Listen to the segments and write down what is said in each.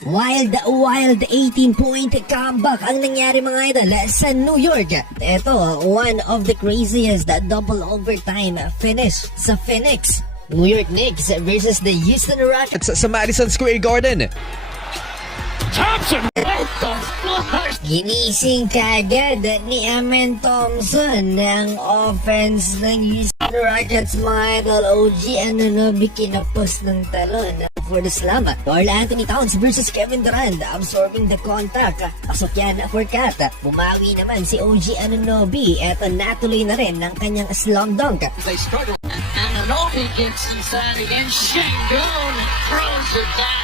Wild 18-point comeback ang nangyari mga idol sa New York. Ito, one of the craziest double overtime finish sa Phoenix. New York Knicks versus the Houston Rockets sa Madison Square Garden. Thompson! Flush! Ginising kagad ni Amen Thompson ang offense ng Houston Rockets mga idol. OG Anunoby kinapos ng talon for the slam. Karl Anthony Towns versus Kevin Durant absorbing the contact. Pasok yan for Cat. Bumawi naman si OG Anunoby. Eto natuloy na rin ng kanyang slam dunk. They started. Anunoby gets inside again. Şengün throws it down.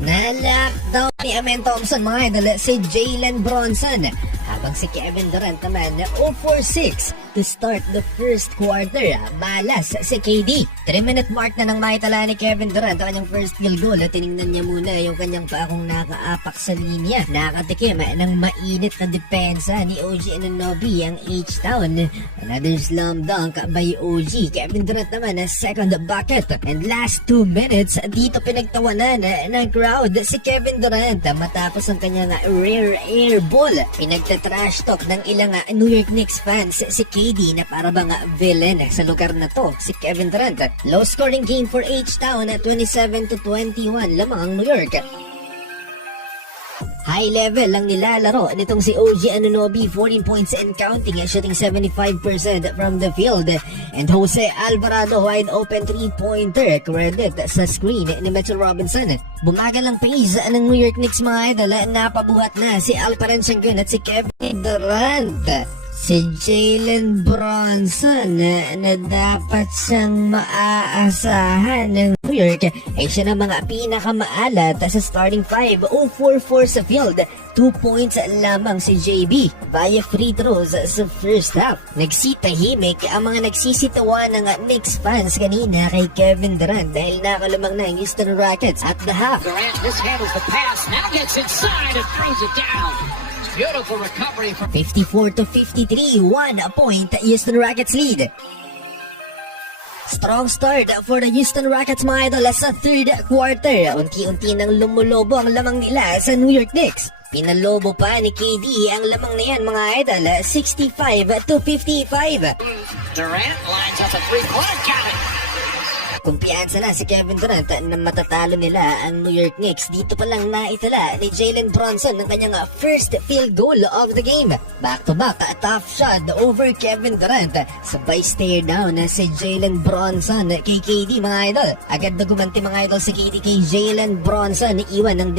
Na-lockdown ni Amen Thompson mga idol si Jalen Bronson. Habang si Kevin Durant naman 0 for 6 to start the first quarter. Malas si KD. 3-minute mark na nang maitala ni Kevin Durant ang kanyang first field goal. Tinignan niya muna yung kanyang paakong nakaapak sa linya. Nakatikim ng mainit na depensa ni OG Anunoby ang H-Town. Another slam dunk by OG. Kevin Durant naman second bucket. And last 2 minutes, dito pinagtawanan ng crowd si Kevin Durant matapos ang kanyang rare air ball. Pinagtatrash talk ng ilang New York Knicks fans si KD na para bang villain sa lugar na to, si Kevin Durant. Low scoring game for H-Town at 27-21 lamang ang New York. High level lang nilalaro nitong si OG Anunoby, 14 points and counting, shooting 75% from the field. And Jose Alvarado, wide open 3-pointer, credit sa screen ni Mitchell Robinson. Bumagal ang pace ng New York Knicks mga idol, napabuhat na si Alperen Şengün at si Kevin Durant. Si Jalen Bronson na dapat siyang maaasahan ng New York ay siya na mga pinakamaalat sa starting 5. 0-4-4 sa field, 2 points lamang si JB via free throws sa first half. Nagsitahimik ang mga nagsisitawa ng Knicks fans kanina kay Kevin Durant dahil nakalamang na ang Houston Rockets at the half. Durant mishandles the pass, now gets inside and throws it down. Beautiful recovery from 54-53, 1 point Houston Rockets lead. Strong start for the Houston Rockets mga idol sa third quarter. Unti-unti nang lumulobo ang lamang nila sa New York Knicks. Pinalobo pa ni KD ang lamang na yan mga idol, 65-55. Durant lines up a three-point count. Kumpiyansa na si Kevin Durant na matatalo nila ang New York Knicks. Dito pa lang naitala ni Jalen Bronson ng kanyang first field goal of the game. Back-to-back, tough shot over Kevin Durant. Sabay stare down si Jalen Bronson kay KD mga idol. Agad na gumanti mga idol si KD kay Jalen Bronson. Iwan ng